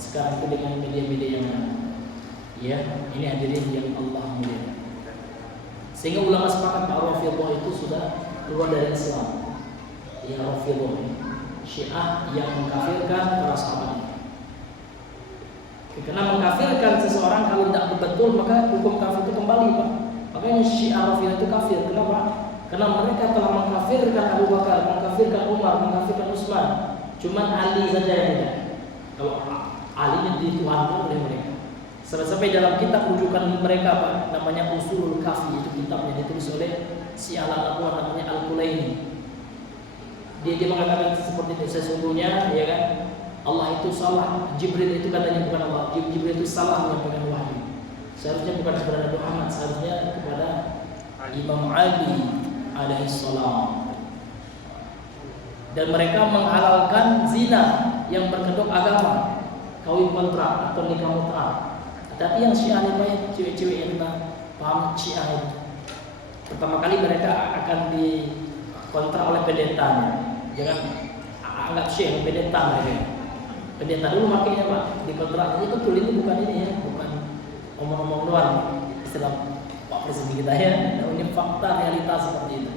sekarang itu dengan media-media yang ada. Ya, ini hadirin yang Allah muliakan. Sehingga ulama sepakat bahwa Rafidhah itu sudah keluar dari Islam. Ya, Rafidhah Syiah yang mengkafirkan para sahabat. Karena mengkafirkan seseorang kalau tidak betul, maka hukum kafir itu kembali Pak. Makanya Syiah Rafidhah itu kafir. Kenapa? Karena mereka telah mengkafirkan Abu Bakar, mengkafirkan Umar, mengkafirkan Utsman. Cuman Ali saja yang tidak. Kalau Ali dituhankan oleh mereka. Sampai dalam kitab rujukan mereka Pak, namanya Usulul Kafi, itu kitab yang ditulis oleh Syiah Laknatullah, namanya Al-Kulaini. Dia mengatakan seperti itu, sesungguhnya ya kan, Allah itu salah, Jibril itu katanya bukan Allah, Jibril itu salah menyampaikan wahyu. Seharusnya bukan kepada Nabi Muhammad, seharusnya kepada Imam Ali alaihissalam. Dan mereka menghalalkan zina yang berkedok agama, kawin kontrak atau nikah mutlak. Tapi yang Syiah ini banyak cewek-cewek yang kita paham Syiah itu. Pertama kali mereka akan dikontrak oleh pendetanya. Jangan anggap Syekh, pendeta mereka. Pendeta dulu makanya Pak, dikontrak. Ini betul, ini bukan ini ya, bukan omong-omong doang istilah Pak Presiden kita ya. Ini fakta realitas seperti itu.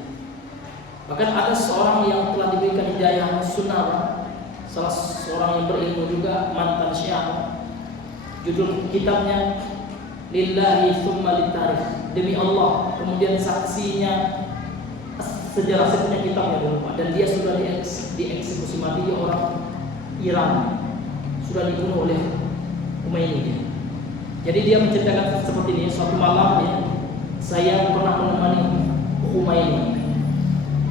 Bahkan ada seorang yang telah diberikan hidayah sunnah Pak, salah seorang yang berilmu juga, mantan Syiah. Judul kitabnya Lillahi Tsumma Litarikh, demi Allah, kemudian saksinya sejarah. Saya punya kitabnya dulu Pak, dan dia sudah dieksekusi mati, dia orang Iran, sudah dibunuh oleh Khomeini. Jadi dia menceritakan seperti ini. Suatu malam ya, saya pernah menemani Khomeini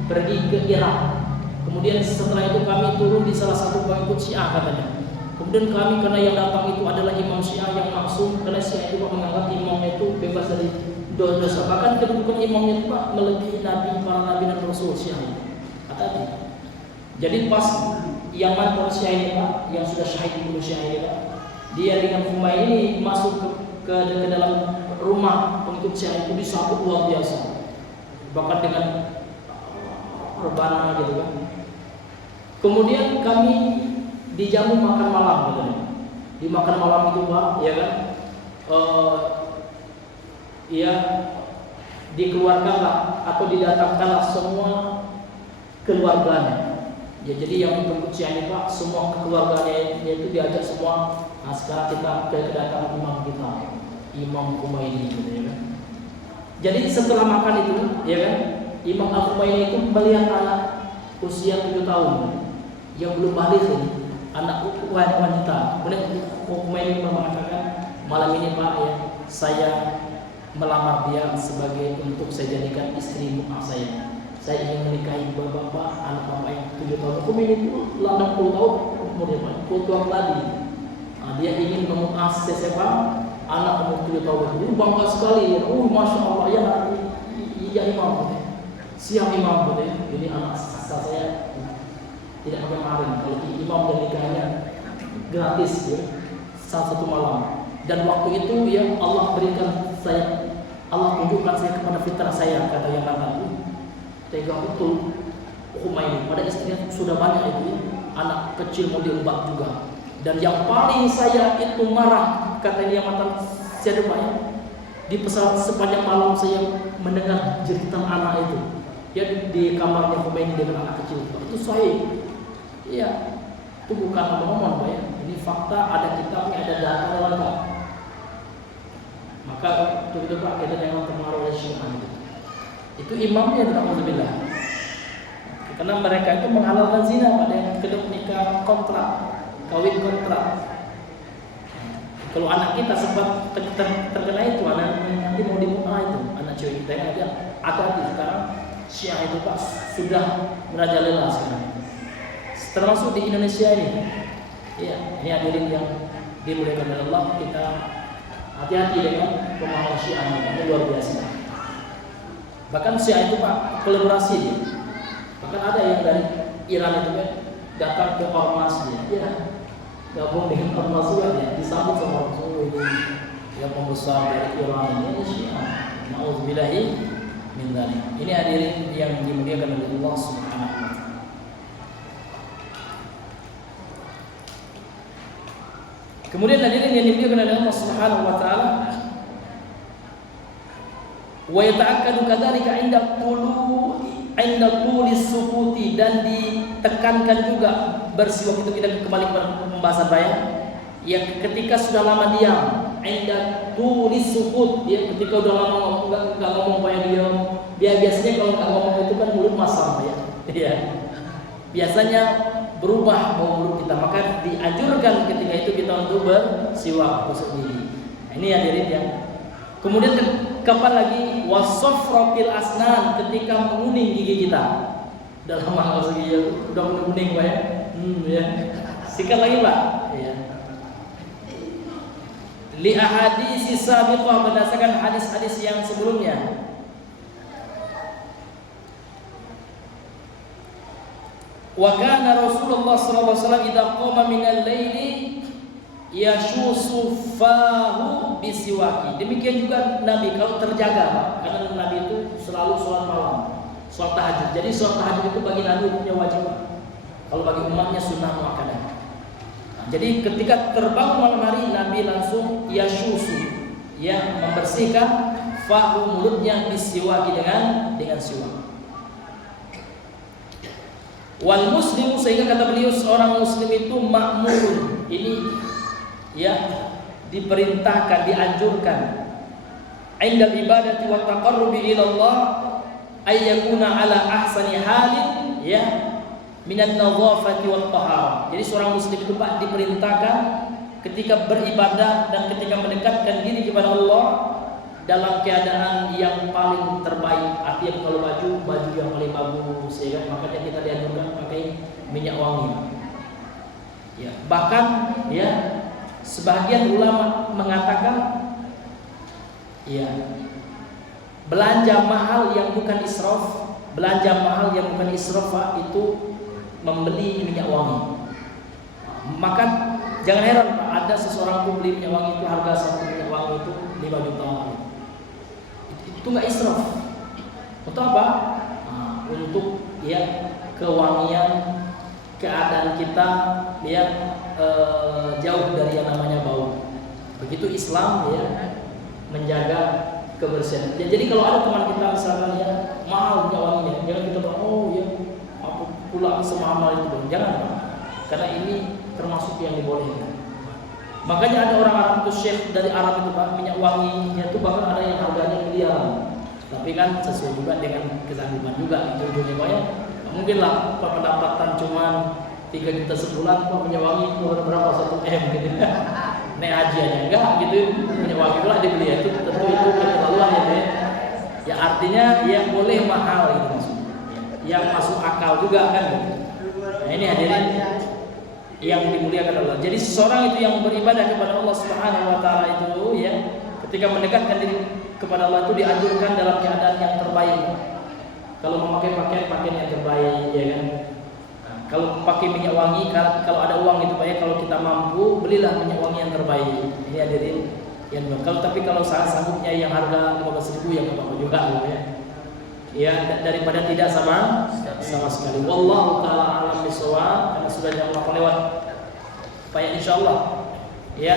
pergi ke Irak. Kemudian setelah itu kami turun di salah satu pengikut Syiah katanya. Kemudian kami, karena yang datang itu adalah imam Syiah yang maksum, karena Syiah itu menganggap imamnya itu bebas dari dosa. Bahkan kedudukan imamnya itu Pak melebihi nabi, para nabi dan rasul Syiah itu. Katanya. Jadi pas yang mantan Syiah ini Pak, yang sudah syahid bunuh Syiah ini Pak, dia dengan Khomeini masuk ke dalam rumah pengikut Syiah itu, disambut luar biasa. Bahkan dengan rebana gitu kan. Kemudian kami dijamu makan malam katanya. Di makan malam itu Pak, ya kan, ya dikeluarkanlah atau didatangkanlah semua keluarganya. Ya, jadi yang pengikut Syiah ini Pak, semua keluarganya itu diajak semua. Nah sekarang kita kedatangan imam kita, Imam Khomeini gitu ya kan. Jadi setelah makan itu, ya kan, Imam Khomeini itu melihat anak usia 7 tahun yang belum balik ini, anak wanita. Kemudian Khomeini mengatakan, malam ini Pak ya, saya melamar dia sebagai untuk saya jadikan istri mu'ah saya. Saya ingin menikahi bapak, anak bapak yang 7 tahun. Khomeini itu 60 tahun umurnya Pak, tua lagi. Dia ingin memuas siapa? Anak umur 7 tahun. Bangga sekali. Masya Allah ya, iya imam. Siang imam betul. Jadi anak saya tidak pakai maring. Kalau imam dan nikahnya gratis ya, satu malam. Dan waktu itu ya Allah berikan saya, Allah tunjukkan saya kepada fitrah saya, kata yang itu. Tega betul. Ini pada istrinya sudah banyak itu ya, anak kecil mau diembat juga. Dan yang paling saya itu marah, kata ini yang mata saya lupa ya, di pesawat sepanjang malam saya mendengar jeritan anak itu ya di kamarnya Khomeini dengan anak kecil itu saya ya, itu bukan omong-omong ya, ini fakta, ada kitabnya, ada data lengkap. Maka itu Pak, kita jangan terpengaruh oleh Syiah itu imamnya tidak mau bilang, karena mereka itu menghalalkan zina pada yang kedua nikah kontrak, kawin kontrak. Kalau anak kita sempat terkena itu, anak nanti mau dimutah itu, anak cewek kita yang ada hati-hati sekarang Syiah itu Pak sudah merajalela sekarang, termasuk di Indonesia ini. Iya, ini hadirin yang dimuliakan oleh Allah, kita hati-hati dengan pemahaman Syiah ini luar biasa. Bahkan Syiah itu Pak kolaborasi dia. Bahkan ada yang dari Iran itu kan datang ke ormas dia, gabung dengan ormas juga dia, disambut sama Rasul ini yang pembesar dari Iran ini Syiah. Nauzubillahi min dzalik. Ini hadirin yang dimuliakan oleh Allah Subhanahu wa taala. Kemudian hadirin yang dimuliakan oleh Allah Subhanahu wa taala, wa yata'akkadu kadzalika 'inda tulis sukuti, dan ditekankan juga bersiwak itu, kita kembali ke pembahasan saya yang ketika sudah lama diam, 'inda tulis sukut ya, ketika sudah lama enggak ngomong banyak diam. Biasanya kalau enggak ngomong itu kan mulut masam ya. Ya. Biasanya berubah bau mulut kita, maka dianjurkan ketika itu kita untuk bersiwak kusuk gigi. Ini hadirin ya. Kemudian kapan lagi wasofrofil asnan, ketika menguning gigi kita. Dalam hal gigi udah kuning Pak ya. Ya. Sikat lagi Pak. Ya. Li ahadits sabiqah, berdasarkan hadis-hadis yang sebelumnya. Wa kana Rasulullah sallallahu alaihi wasallam idza qama minal laili yashusu fahu bisiwaki. Demikian juga Nabi kalau terjaga, karena Nabi itu selalu sholat malam, sholat tahajud. Jadi sholat tahajud itu bagi Nabi hukumnya wajib. Kalau bagi umatnya sunnah muakkadah. Jadi ketika terbangun malam hari, Nabi langsung yashusu, ya, membersihkan fahu, mulutnya, bisiwaki, dengan siwak. Wal muslimu, sehingga kata beliau seorang muslim itu ma'murun, ini ya diperintahkan, dianjurkan, indal ibadati wa taqarrubi ila Allah ayyakuna ala ahsani halin ya minan nadhafati wat taharah. Jadi seorang muslim itu Pak diperintahkan ketika beribadah dan ketika mendekatkan diri kepada Allah dalam keadaan yang paling terbaik. Artinya kalau baju yang paling bagus ya kan, makanya kita dianjurkan pakai minyak wangi. Ya, bahkan ya sebagian ulama mengatakan ya belanja mahal yang bukan israf, Pak, itu membeli minyak wangi. Maka jangan heran Pak, ada seseorang pun beli minyak wangi itu harga satu minyak wangi itu 5 juta. Itu nggak israf. Untuk apa? Nah, untuk ya kewangian, keadaan kita ya jauh dari yang namanya bau. Begitu Islam ya menjaga kebersihan. Ya, jadi kalau ada teman kita misalkan ya mahal minyak wanginya, jangan kita bilang oh ya apa pula semahal itu, jangan. Karena ini termasuk yang dibolehkan. Makanya ada orang Arab itu, syekh dari Arab itu Pak, minyak wanginya itu bahkan ada yang harganya miliaran. Tapi kan sesuai juga dengan kesanggupan juga itu ujungnya Pak ya. Mungkin lah Pak pendapatan cuma 3 juta sebulan, Pak minyak wangi berapa 1 M gitu. Nek haji aja enggak gitu, minyak wangi pula dibeli itu tentu itu keterlaluan ya. Ya artinya yang boleh mahal itu maksudnya. Yang masuk akal juga kan gitu. Nah ini hadirin, yang dimuliakan Allah. Jadi seseorang itu yang beribadah kepada Allah Subhanahu wa taala itu ya, ketika mendekatkan diri kepada Allah itu dianjurkan dalam keadaan yang terbaik. Kalau memakai pakaian yang terbaik ya kan. Nah, kalau pakai minyak wangi, kalau ada uang itu Pak ya, kalau kita mampu belilah minyak wangi yang terbaik. Ini hadirin yang tapi kalau sanggupnya yang harga 15.000 yang apa juga ya. Ya daripada tidak sama sekali. Wallahu taala alam bisawab. Karena sudah jam 8 lewat. Pak ya, insyaallah ya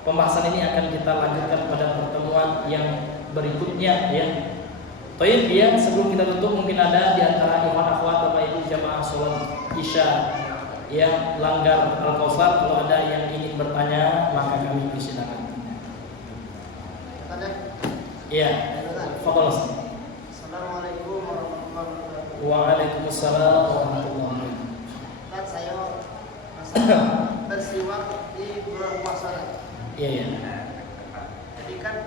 pembahasan ini akan kita lanjutkan pada pertemuan yang berikutnya ya. Baik ya, sebelum kita tutup mungkin ada di antara ikhwan akhwat Bapak Ibu jamaah salat Isya yang langgar Al-Kausar, kalau ada yang ingin bertanya maka kami persilakan. Iya. Fadhal. Assalamualaikum warahmatullahi wabarakatuh. Waalaikumsalam warahmatullahi wabarakatuh. Kan saya masalah bersiwak di bulan puasa. Iya ya. Jadi kan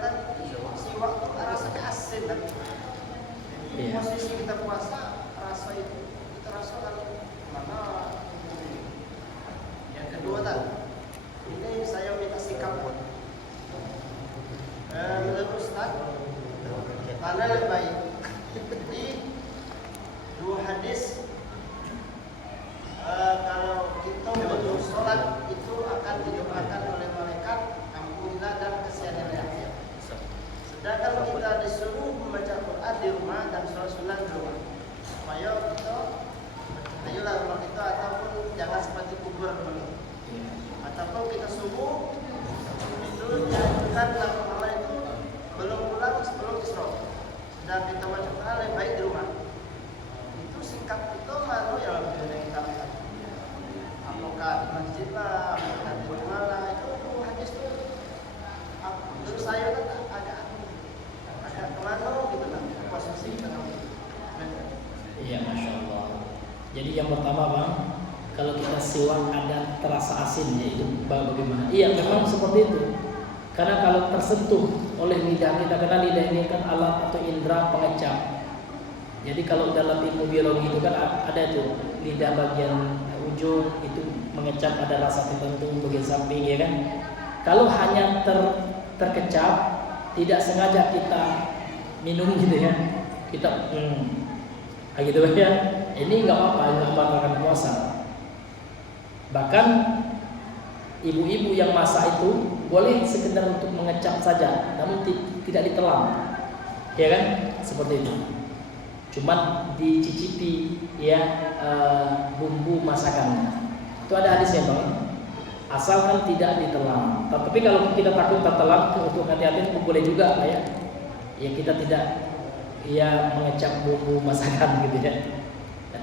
siwak itu rasanya asin kan. Iya. Posisi kita puasa rasa itu kita rasakan mana. Yang kedua ini saya minta sikap. Menurut Ustaz, mana lebih baik? Di dua hadis kalau kita menuju sholat itu akan didoakan oleh malaikat ampunilah dan kasihannya akhir. Sedangkan kita disuruh membaca Quran di rumah dan sholat sunnah di rumah. Supaya kita ayolah rumah kita ataupun jangan seperti kubur dulu. Ataupun kita subuh itu dianjurkan dalam amal itu belum pulang sebelum isra. Dan kita baca Quran lebih baik di rumah. Itu sikap itu mana yang lebih baik kita lakukan? Apakah di masjid lah, apakah di rumah lah, itu hadis itu menurut saya kan agak kemana gitu kan posisi kita. Iya, masya Allah. Jadi yang pertama Bang, kalau kita siwak ada terasa asinnya itu bagaimana? Iya, memang seperti itu. Karena kalau tersentuh oleh lidah kita, karena lidah ini kan alat atau indera pengecap. Jadi kalau dalam ilmu biologi itu kan ada tuh lidah bagian ujung itu mengecap ada rasa tertentu bagian samping ya kan. Kalau hanya terkecap, tidak sengaja kita minum gitu ya, kita gitu ya. Ini nggak apa-apa, nggak membatalkan puasa. Bahkan ibu-ibu yang masak itu boleh sekedar untuk mengecap saja, namun tidak ditelan, ya kan? Seperti itu. Cuman dicicipi ya bumbu masakannya. Itu ada hadisnya Bang. Asalkan tidak ditelan. Tapi kalau kita takut tertelan, untuk hati-hati boleh juga ya. Ya kita tidak ya mengecap bumbu masakan gitu ya.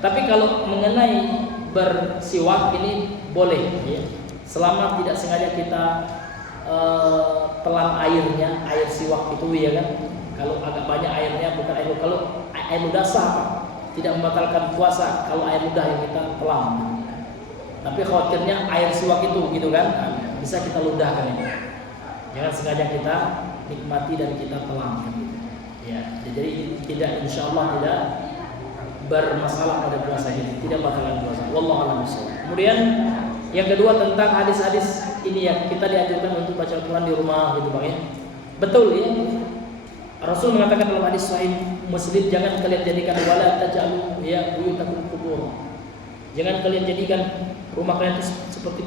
Tapi kalau mengenai bersiwak ini boleh ya. Selama tidak sengaja kita telan airnya, air siwak itu ya kan. Kalau agak banyak airnya bukan air, kalau air ludah sah tidak membatalkan puasa kalau air ludah yang kita telan. Tapi khawatirnya air siwak itu gitu kan, bisa kita ludahkan ini. Jangan sengaja kita nikmati dan kita telan gitu. Ya, jadi tidak insyaallah tidak bermasalah pada puasa ini, tidak batalkan puasa. Wallahu a'lam bishawab. Kemudian yang kedua tentang hadis-hadis ini ya, kita dianjurkan untuk baca Al-Quran di rumah gitu Bang ya. Betul ya. Rasul mengatakan dalam hadis sahih Muslim, jangan kalian jadikan wala taj'alu ya buyutakum qubur. Jangan kalian jadikan rumah kalian itu seperti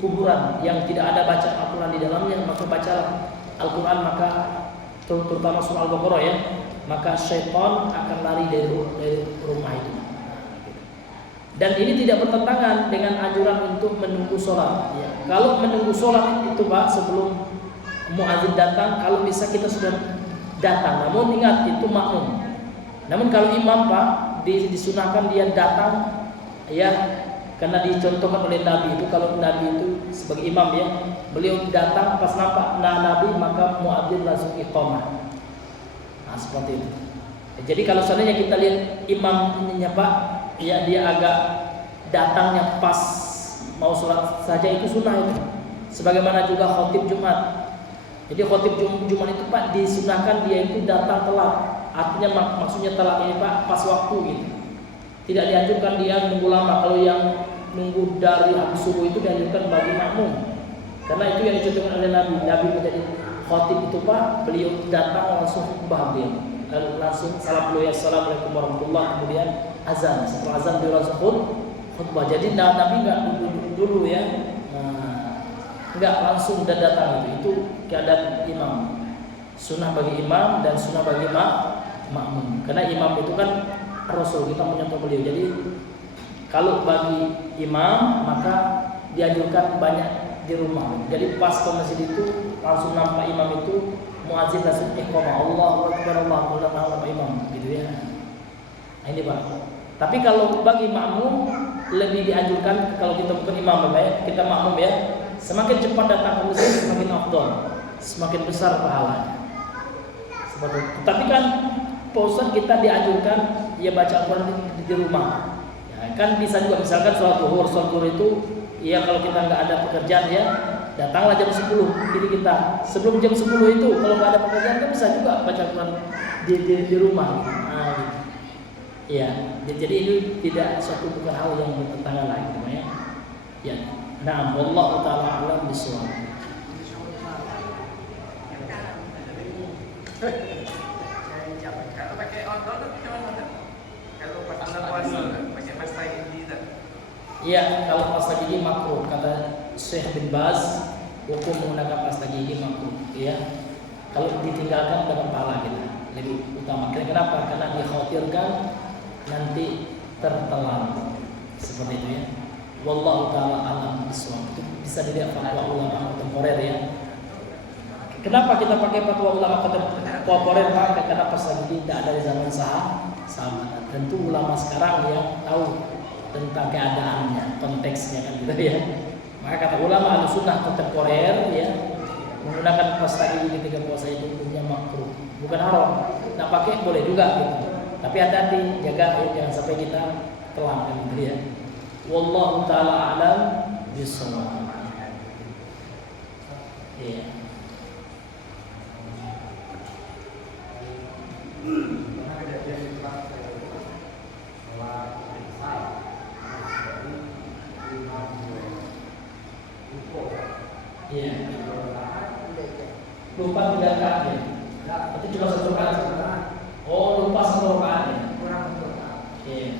kuburan yang tidak ada baca Al-Quran di dalamnya, maka bacalah Al-Quran, maka terutama surah Al-Baqarah ya, maka syaitan akan lari dari rumah itu. Dan ini tidak bertentangan dengan anjuran untuk menunggu sholat ya. Kalau menunggu sholat itu Pak, sebelum muadzin datang, kalau bisa kita sudah datang, namun ingat itu makmum. Namun kalau imam Pak, disunahkan dia datang ya, karena dicontohkan oleh Nabi itu, kalau Nabi itu sebagai imam ya, beliau datang pas nampak Nabi maka muadzin langsung iqamah. Nah seperti itu. Jadi kalau seandainya kita lihat imamnya Pak, ya dia agak datangnya pas mau sholat saja, itu sunnah itu. Sebagaimana juga khotib Jumat. Jadi khotib Jumat itu Pak disunahkan dia itu datang telat. Artinya maksudnya telat ini Pak pas waktu gitu. Tidak dianjurkan dia nunggu lama. Kalau yang nunggu dari habis subuh itu dianjurkan bagi makmum. Karena itu yang dicontohkan oleh Nabi. Nabi menjadi khatib itu Pak, beliau datang langsung khutbah beliau. Langsung salam dulu ya, assalamualaikum warahmatullahi, kemudian azan. Setelah azan beliau langsung khutbah. Jadi Nabi nggak dulu ya, nggak langsung dan datang itu keadaan imam. Sunnah bagi imam dan sunnah bagi makmum. Karena imam itu kan Rasul, kita menyontoh beliau. Jadi kalau bagi imam maka dianjurkan banyak di rumah. Jadi pas ke masjid itu langsung nampak imam itu muadzin langsung iqamah, Allahu akbar, Allahu akbar, imam gitu ya. Nah, ini Pak. Tapi kalau bagi makmum lebih dianjurkan, kalau kita bukan imam ya, kita makmum ya, semakin cepat datang ke masjid semakin afdal, semakin besar pahalanya. Seperti itu. Tapi kan Pak Ustaz, kita dianjurkan ya baca Al-Quran di rumah. Ya, kan bisa juga misalkan sholat zuhur itu ya kalau kita nggak ada pekerjaan ya datanglah jam 10. Jadi kita sebelum jam 10 itu kalau nggak ada pekerjaan kan bisa juga baca Al-Quran di rumah. Nah, gitu. Ya, jadi ini tidak suatu bukan hal yang bertentangan lagi, ya. Ya, nah, wallahu taala alam bishawab. Kalau pakai odol gimana? Kalau pas puasa pakai pasta gigi tak? Iya, kalau pasta gigi makruh, kata Syekh bin Baz, hukum menggunakan pasta gigi makruh, ya. Kalau ditinggalkan dapat pahala kita lebih utama. Kenapa? Karena dikhawatirkan nanti tertelan seperti itu ya. Wallahu taala alam bishawab. Itu bisa dilihat fatwa ulama kontemporer ya. Kenapa kita pakai fatwa ulama kontemporer? Karena pasta gigi tidak ada di zaman sahabat. Tentu ulama sekarang yang tahu tentang keadaannya, konteksnya kan gitu ya. Maka kata ulama Ahlussunnah kontemporer ya, menggunakan pasta gigi ketika puasa itu hukumnya makruh, bukan haram. Nah, pakai boleh juga gitu. Tapi hati-hati, jaga ya, jangan sampai kita telan kan gitu ya. Wallahu taala a'lam bishawab. Iya. Iya. Lupa 3 rakaat ya. Itu cuma 1 rakaat. Oh, lupa 1 rakaat ya. Iya.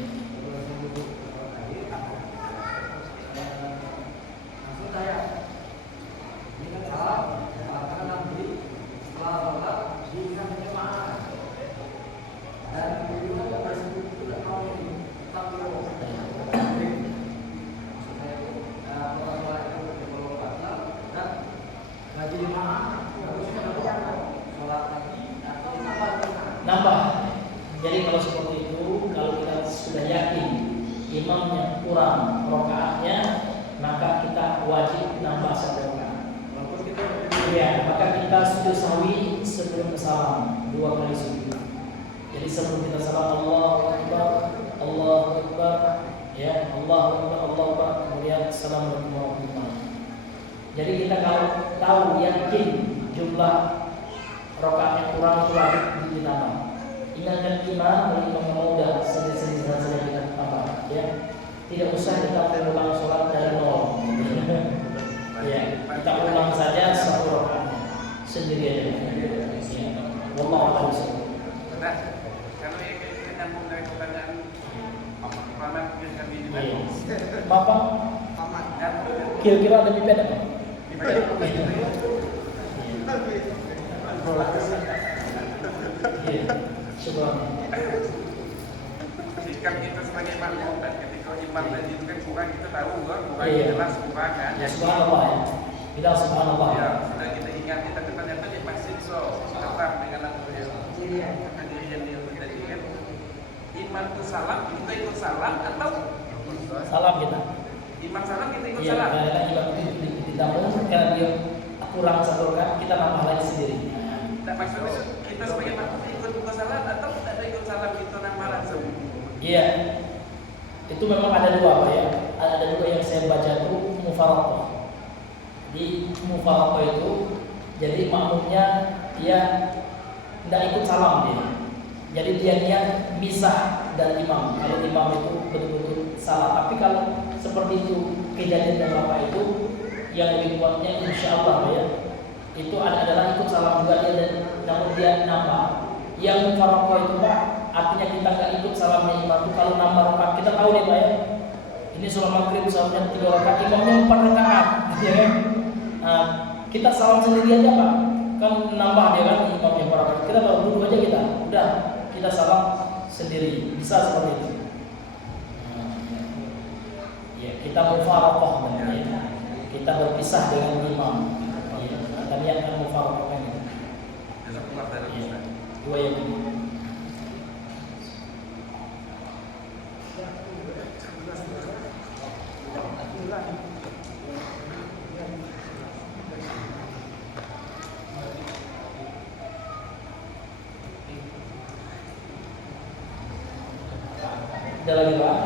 Nambah. Jadi kalau seperti itu, kalau kita sudah yakin imamnya kurang rakaatnya, maka kita wajib nambah 1 rakaat. Ya, maka kita sujud sahwi sebelum salam 2 kali sujud. Jadi sebelum kita salam Allahu Akbar, ya Allahu Akbar, kemudian assalamualaikum warahmatullahi wabarakatuh. Jadi kita kalau tahu yakin jumlah rakaatnya kurang itu wajib ditambah. Ingatkan imam, kalau imam udah sendiri saja kita tambah, ya. Tidak usah kita berulang sholat dari nol. Ya, kita ulang saja 1 rakaat sendiri aja. Ya. Wallahu a'lam. Nah, kalau yang nyambung dari pertanyaan Paman kami di mana? Bapak, kira-kira ada pipet apa? Iya, syukur. Sikap kita sebagai makmum dan ketika imam tadi itu kan kurang, kita tahu kurang jelas kurang kan. Ya, subhanallah ya. Kita subhanallah. Ya, sudah kita ingat, tapi ternyata dia masih tetap dengan kejadian dia tadi kan. Imam itu salam, kita ikut salam atau Salam kita. imam salam kita ikut Iya, salam. karena imam itu ditambung, karena dia kurang 1 rakaat, kita nambah lagi sendiri. Tak maksudnya kita sebagai makmum ikut salam atau tidak ada ikut salam kita nambah langsung. Iya. Itu memang ada 2 Pak ya. Ada 2 yang saya baca itu mufaraqah. Di mufaraqah itu jadi makmumnya dia tidak ikut salam dia. Jadi dia niat misah dari imam. Kalau imam itu betul-betul salah. Tapi kalau seperti itu kejadian dan bapak itu, yang lebih kuatnya insya Allah ya, itu adalah ikut salam juga dia, dan namun dia nambah. Yang mufarokoh itu Pak, artinya kita nggak ikut salamnya imam itu kalau nambah rakaat. Kita tahu nih Pak ya, ini sholat maghrib salamnya 3 rakaat, imamnya 4 rakaat, gitu ya kan? Nah, kita salam sendiri aja Pak, kan nambah dia kan imamnya 4 rakaat. Kita tahu dulu aja kita, udah kita salam sendiri, bisa seperti itu. Ya, kita mufarokoh namanya, kita berpisah dengan imam. Ya, kita niatkan mufarokoh ini. Ya, dua yang ini. Ada lagi Pak?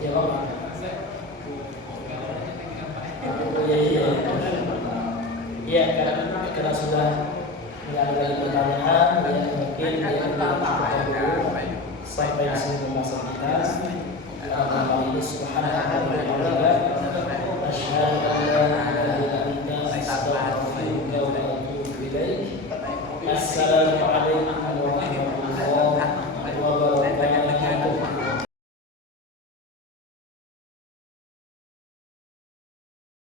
Ya Pak. Iya, karena sudah tidak ada lagi pertanyaan, ya mungkin dia dulu sampai di sini pembahasan kita. Alhamdulillah, subhanallah.